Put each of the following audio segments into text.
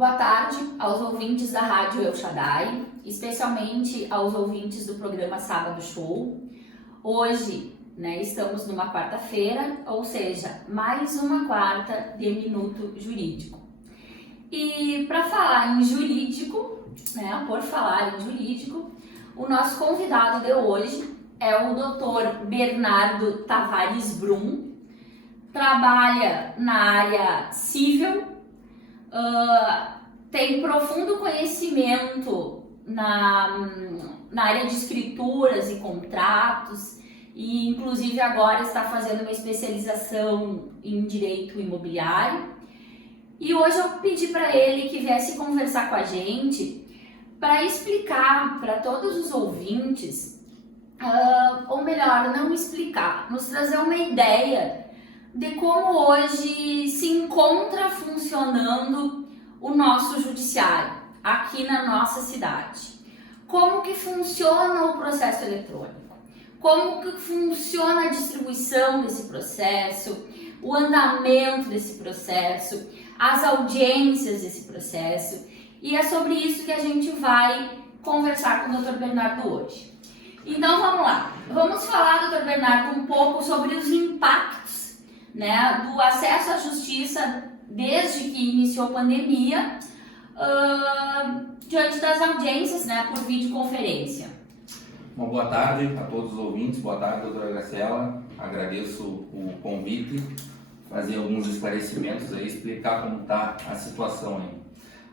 Boa tarde aos ouvintes da Rádio El Shaddai, especialmente aos ouvintes do programa Sábado Show. Hoje, estamos numa quarta-feira, ou seja, mais uma quarta de Minuto Jurídico. E para falar em jurídico, por falar em jurídico, o nosso convidado de hoje é o Dr. Bernardo Tavares Brum, trabalha na área civil, tem profundo conhecimento na área de escrituras e contratos e inclusive agora está fazendo uma especialização em direito imobiliário. E hoje eu pedi para ele que viesse conversar com a gente para explicar para todos os ouvintes, ou melhor, não explicar, nos trazer uma ideia de como hoje se encontra funcionando o nosso judiciário aqui na nossa cidade. Como que funciona o processo eletrônico? Como que funciona a distribuição desse processo, o andamento desse processo, as audiências desse processo. E é sobre isso que a gente vai conversar com o Dr. Bernardo hoje. Então vamos lá, vamos falar, Dr. Bernardo, um pouco sobre os impactos do acesso à justiça desde que iniciou a pandemia, diante das audiências por videoconferência. Bom, boa tarde a todos os ouvintes, boa tarde, doutora Graciela, agradeço o convite, fazer alguns esclarecimentos aí, explicar como está a situação aí,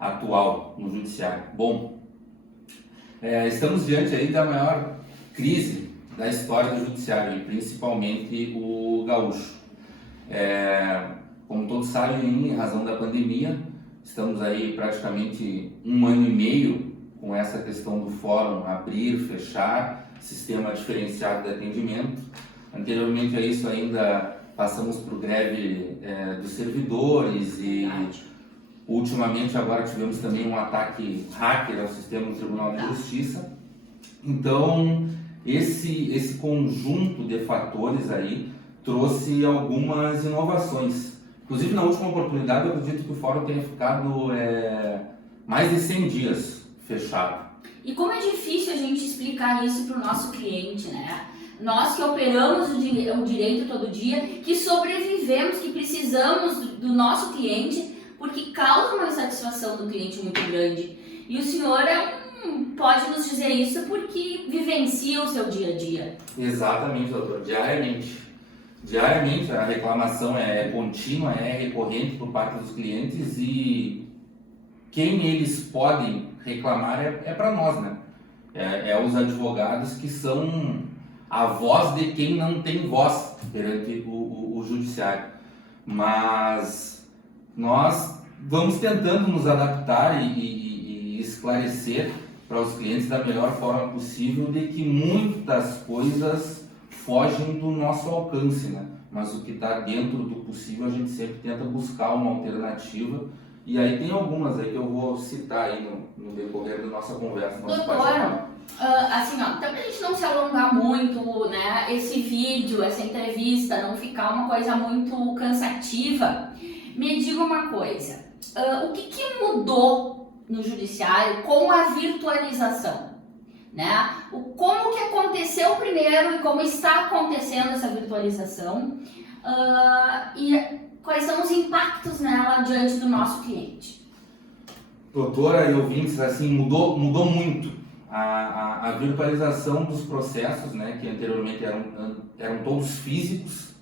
atual no judiciário. Bom, estamos diante aí da maior crise da história do judiciário, e principalmente o gaúcho. Como todos sabem, em razão da pandemia, estamos aí praticamente 1 ano e meio com essa questão do fórum abrir, fechar, sistema diferenciado de atendimento. Anteriormente a isso ainda passamos por greve dos servidores e ultimamente agora tivemos também um ataque hacker ao sistema do Tribunal de Justiça. Então, esse conjunto de fatores aí trouxe algumas inovações. Inclusive, na última oportunidade, eu acredito que o fórum tenha ficado mais de 100 dias fechado. E como é difícil a gente explicar isso para o nosso cliente, Nós que operamos o direito todo dia, que sobrevivemos, que precisamos do nosso cliente, porque causa uma insatisfação do cliente muito grande. E o senhor pode nos dizer isso porque vivencia o seu dia a dia. Exatamente, doutor. Diariamente a reclamação é contínua, é recorrente por parte dos clientes e quem eles podem reclamar é para nós, É os advogados que são a voz de quem não tem voz perante o judiciário. Mas nós vamos tentando nos adaptar e esclarecer para os clientes da melhor forma possível de que muitas coisas fogem do nosso alcance, Mas o que está dentro do possível a gente sempre tenta buscar uma alternativa e aí tem algumas aí que eu vou citar aí no decorrer da nossa conversa. Doutor, então para a gente não se alongar muito, esse vídeo, essa entrevista não ficar uma coisa muito cansativa, me diga uma coisa, o que mudou no judiciário com a virtualização? Como que aconteceu primeiro e como está acontecendo essa virtualização e quais são os impactos nela diante do nosso cliente? Doutora e ouvintes, mudou muito a virtualização dos processos, que anteriormente eram todos físicos,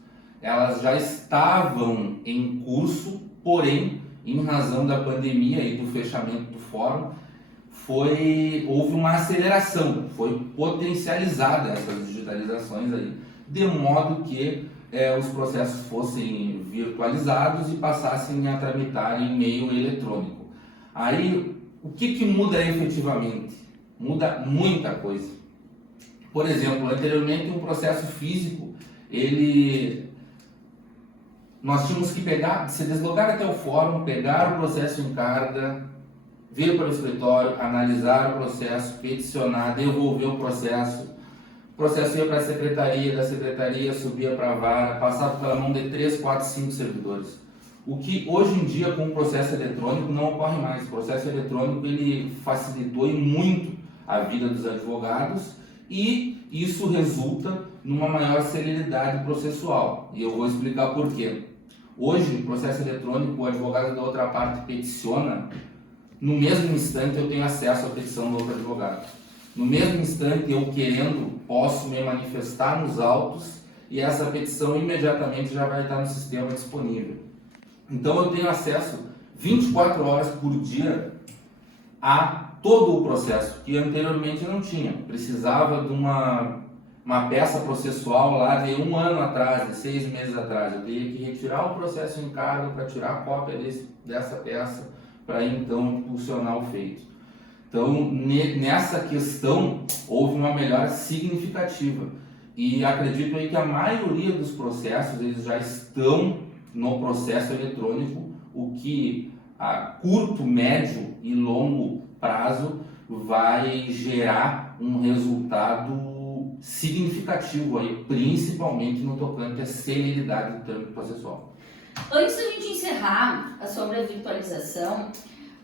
elas já estavam em curso, porém, em razão da pandemia e do fechamento do fórum, houve uma aceleração, foi potencializada essas digitalizações aí, de modo que os processos fossem virtualizados e passassem a tramitar em meio eletrônico. Aí, o que muda efetivamente? Muda muita coisa. Por exemplo, anteriormente um processo físico, nós tínhamos que se deslocar até o fórum, pegar o processo em carga, vir para o escritório, analisar o processo, peticionar, devolver o processo ia para a secretaria, da secretaria subia para a vara, passava pela mão de 3, 4, 5 servidores. O que hoje em dia com o processo eletrônico não ocorre mais. O processo eletrônico ele facilitou e muito a vida dos advogados e isso resulta numa maior celeridade processual. E eu vou explicar por quê. Hoje, no processo eletrônico, o advogado da outra parte peticiona, no mesmo instante eu tenho acesso à petição do outro advogado. No mesmo instante, eu querendo, posso me manifestar nos autos e essa petição imediatamente já vai estar no sistema disponível. Então eu tenho acesso 24 horas por dia a todo o processo, que anteriormente eu não tinha. Precisava de uma peça processual lá de 1 ano atrás, de 6 meses atrás. Eu teria que retirar o processo em cargo para tirar a cópia dessa peça, para então impulsionar o feito. Então, nessa questão, houve uma melhora significativa. E acredito aí que a maioria dos processos, eles já estão no processo eletrônico, o que a curto, médio e longo prazo vai gerar um resultado significativo aí, principalmente no tocante à celeridade do trâmite processual. Antes da gente encerrar sobre a virtualização,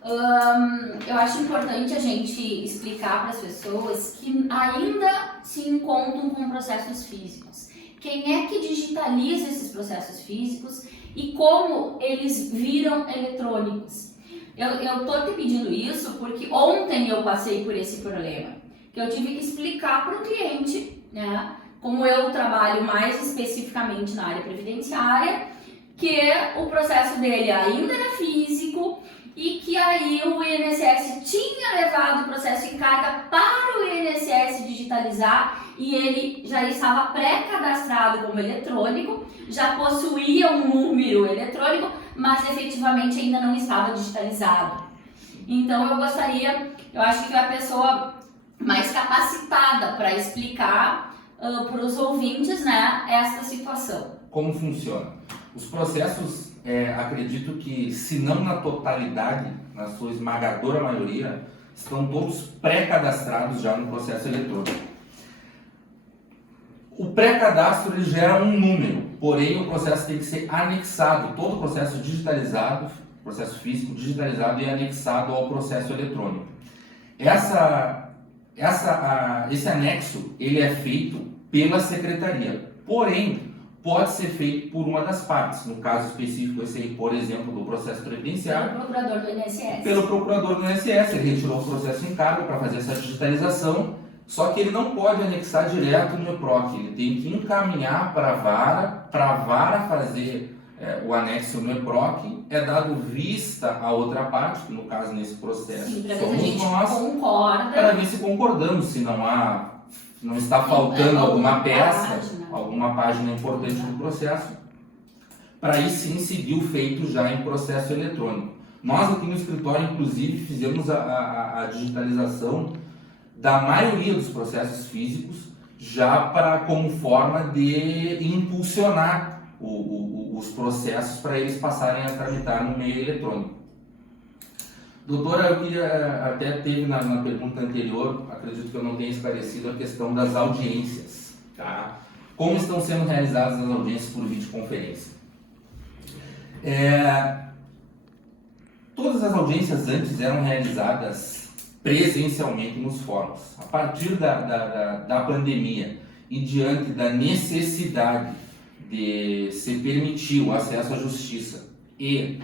eu acho importante a gente explicar para as pessoas que ainda se encontram com processos físicos. Quem é que digitaliza esses processos físicos e como eles viram eletrônicos? Eu estou te pedindo isso porque ontem eu passei por esse problema, que eu tive que explicar para o cliente, né, como eu trabalho mais especificamente na área previdenciária, que o processo dele ainda era físico e que aí o INSS tinha levado o processo em carga para o INSS digitalizar e ele já estava pré-cadastrado como eletrônico, já possuía um número eletrônico, mas efetivamente ainda não estava digitalizado. Então eu acho que é a pessoa mais capacitada para explicar para os ouvintes, né, esta situação. Como funciona? Os processos, acredito que, se não na totalidade, na sua esmagadora maioria, estão todos pré-cadastrados já no processo eletrônico. O pré-cadastro ele gera um número, porém o processo tem que ser anexado, todo o processo digitalizado, processo físico digitalizado e anexado ao processo eletrônico. Esse anexo ele é feito pela secretaria, porém pode ser feito por uma das partes, no caso específico esse aí, por exemplo, do processo previdenciário. Pelo procurador do INSS. Pelo procurador do INSS, ele retirou o processo em cargo para fazer essa digitalização, só que ele não pode anexar direto no EPROC, ele tem que encaminhar para a vara fazer o anexo no EPROC, é dado vista a outra parte, que no caso nesse processo sim, somos nós, concorda, para ver se concordamos, se não está faltando alguma peça, alguma página importante do processo, para aí sim seguir o feito já em processo eletrônico. Nós aqui no escritório, inclusive, fizemos a digitalização da maioria dos processos físicos, já como forma de impulsionar os processos para eles passarem a tramitar no meio eletrônico. Doutora, eu queria, até teve na pergunta anterior, acredito que eu não tenha esclarecido a questão das audiências, tá? Como estão sendo realizadas as audiências por videoconferência? Todas as audiências antes eram realizadas presencialmente nos fóruns. A partir da pandemia e diante da necessidade de se permitir o acesso à justiça e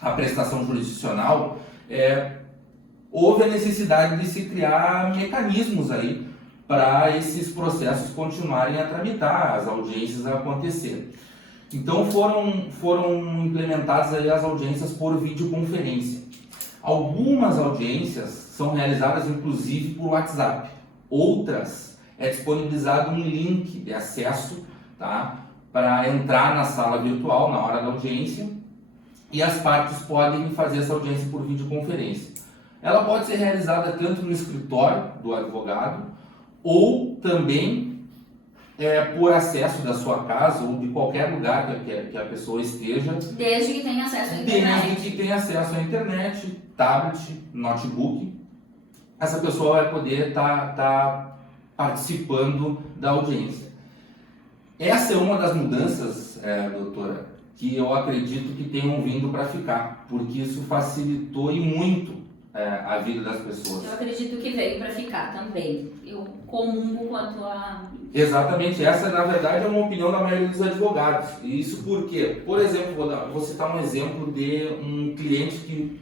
a prestação jurisdicional, houve a necessidade de se criar mecanismos aí para esses processos continuarem a tramitar, as audiências a acontecer. Então foram implementadas aí as audiências por videoconferência. Algumas audiências são realizadas inclusive por WhatsApp, outras é disponibilizado um link de acesso, tá, para entrar na sala virtual na hora da audiência, e as partes podem fazer essa audiência por videoconferência. Ela pode ser realizada tanto no escritório do advogado ou também por acesso da sua casa ou de qualquer lugar que a pessoa esteja. Desde que tenha acesso à internet. Desde que tenha acesso à internet, tablet, notebook. Essa pessoa vai poder estar participando da audiência. Essa é uma das mudanças, doutora, que eu acredito que tenham vindo para ficar, porque isso facilitou e muito a vida das pessoas. Eu acredito que veio para ficar também. Eu comungo com a tua... Exatamente, essa na verdade é uma opinião da maioria dos advogados. E isso porque, por exemplo, vou citar um exemplo de um cliente que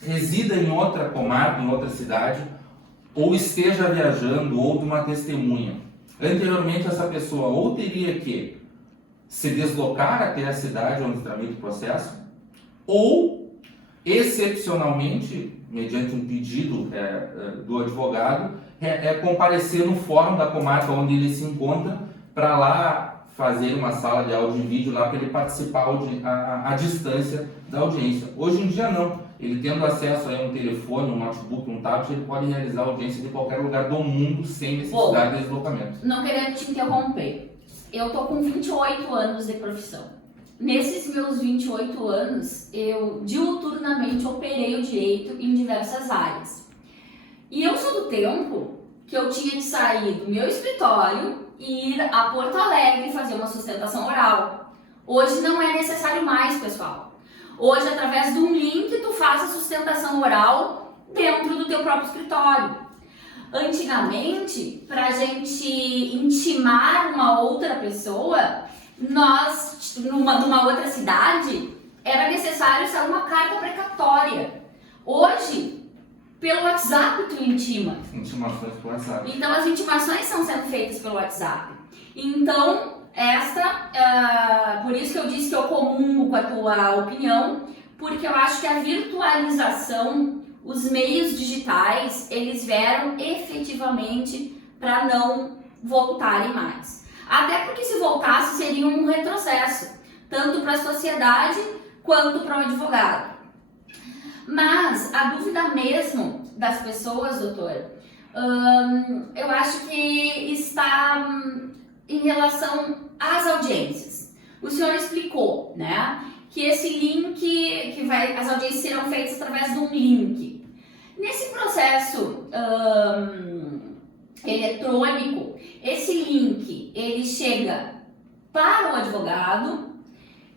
resida em outra comarca, em outra cidade, ou esteja viajando, ou de uma testemunha. Anteriormente, essa pessoa ou teria que se deslocar até a cidade onde tramita o processo, ou, excepcionalmente, mediante um pedido do advogado, comparecer no fórum da comarca onde ele se encontra, para lá fazer uma sala de áudio e vídeo lá para ele participar à distância da audiência. Hoje em dia não. Ele tendo acesso a um telefone, um notebook, um tablet, ele pode realizar a audiência de qualquer lugar do mundo sem necessidade de deslocamento. Não querendo te interromper, eu tô com 28 anos de profissão. Nesses meus 28 anos, eu diuturnamente operei o direito em diversas áreas. E eu sou do tempo que eu tinha que sair do meu escritório e ir a Porto Alegre fazer uma sustentação oral. Hoje não é necessário mais, pessoal. Hoje, através de um link, tu faz a sustentação oral dentro do teu próprio escritório. Antigamente, para a gente intimar uma outra pessoa, nós, numa outra cidade, era necessário ser uma carta precatória. Hoje, pelo WhatsApp tu intima. Intimações por WhatsApp. Então, as intimações estão sendo feitas pelo WhatsApp. Então, por isso que eu disse que eu comungo com a tua opinião, porque eu acho que a virtualização, os meios digitais, eles vieram efetivamente para não voltarem mais. Até porque se voltasse seria um retrocesso, tanto para a sociedade quanto para o advogado. Mas a dúvida mesmo das pessoas, doutor, eu acho que está em relação às audiências. O senhor explicou, né, que esse link, as audiências serão feitas através de um link. Nesse processo eletrônico, esse link, ele chega para o advogado,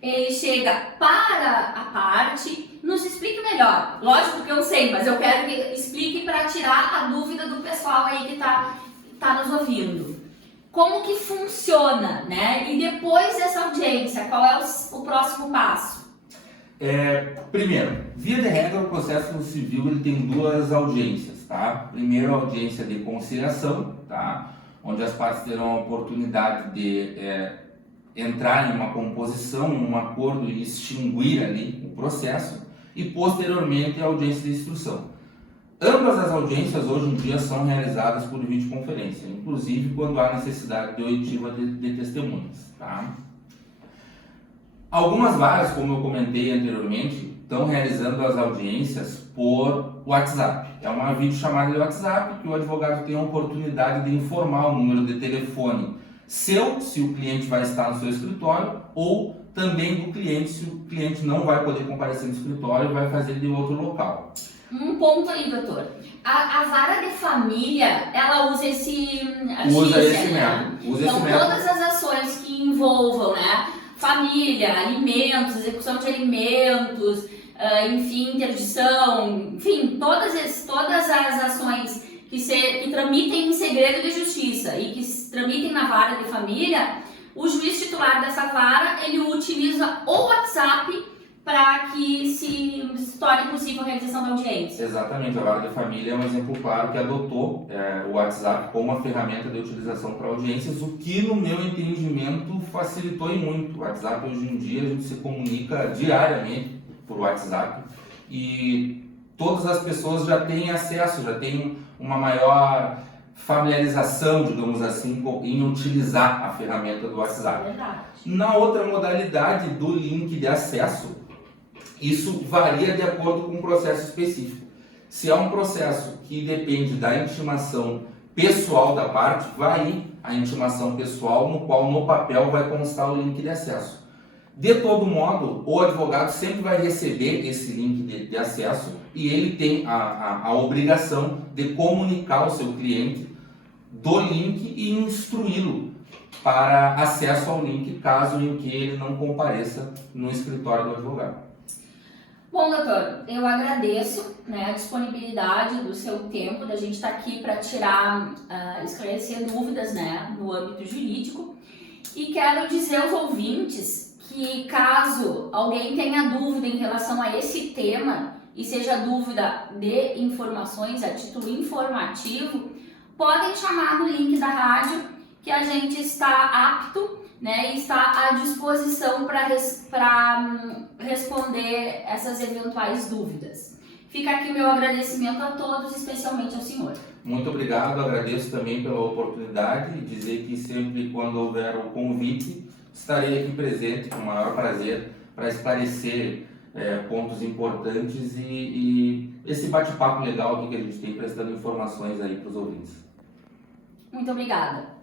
ele chega para a parte. Nos explique melhor. Lógico que eu sei, mas eu quero que explique para tirar a dúvida do pessoal aí que tá nos ouvindo. Como que funciona, né? E depois dessa audiência, qual é o próximo passo? Primeiro, via de regra, o processo civil ele tem duas audiências, tá? Primeiro, a audiência de conciliação, tá? Onde as partes terão a oportunidade de entrar em uma composição, um acordo e extinguir ali o processo, e posteriormente a audiência de instrução. Ambas as audiências hoje em dia são realizadas por videoconferência, inclusive quando há necessidade de oitiva de testemunhas, tá? Algumas varas, como eu comentei anteriormente, estão realizando as audiências por WhatsApp. É uma videochamada de WhatsApp que o advogado tem a oportunidade de informar o número de telefone seu, se o cliente vai estar no seu escritório, ou também do cliente, se o cliente não vai poder comparecer no escritório e vai fazer de outro local. Um ponto aí, doutor. A vara de família, ela usa esse método. Então, todas as ações que envolvam, né, família, alimentos, execução de alimentos, enfim, interdição, enfim, todas as ações que tramitem em segredo de justiça e que tramitem na vara de família, o juiz titular dessa vara, ele utiliza o WhatsApp para que se torne possível a realização da audiência. Exatamente, a vara de família é um exemplo claro que adotou o WhatsApp como uma ferramenta de utilização para audiências, o que no meu entendimento facilitou e muito. O WhatsApp hoje em dia a gente se comunica diariamente por WhatsApp e todas as pessoas já têm acesso, já têm uma maior familiarização, digamos assim, em utilizar a ferramenta do WhatsApp. Verdade. Na outra modalidade do link de acesso, isso varia de acordo com um processo específico. Se é um processo que depende da intimação pessoal da parte, vai ir a intimação pessoal, no qual no papel vai constar o link de acesso. De todo modo, o advogado sempre vai receber esse link de acesso e ele tem a obrigação de comunicar ao seu cliente do link e instruí-lo para acesso ao link, caso em que ele não compareça no escritório do advogado. Bom, doutor, eu agradeço, né, a disponibilidade do seu tempo, da gente estar aqui para tirar, esclarecer dúvidas, né, no âmbito jurídico. E quero dizer aos ouvintes que, caso alguém tenha dúvida em relação a esse tema e seja dúvida de informações a título informativo, podem chamar no link da rádio, que a gente está apto, né, e está à disposição para responder essas eventuais dúvidas. Fica aqui o meu agradecimento a todos, especialmente ao senhor. Muito obrigado, agradeço também pela oportunidade e dizer que sempre quando houver o convite, estarei aqui presente com o maior prazer para esclarecer pontos importantes e esse bate-papo legal aqui que a gente tem prestando informações aí para os ouvintes. Muito obrigada.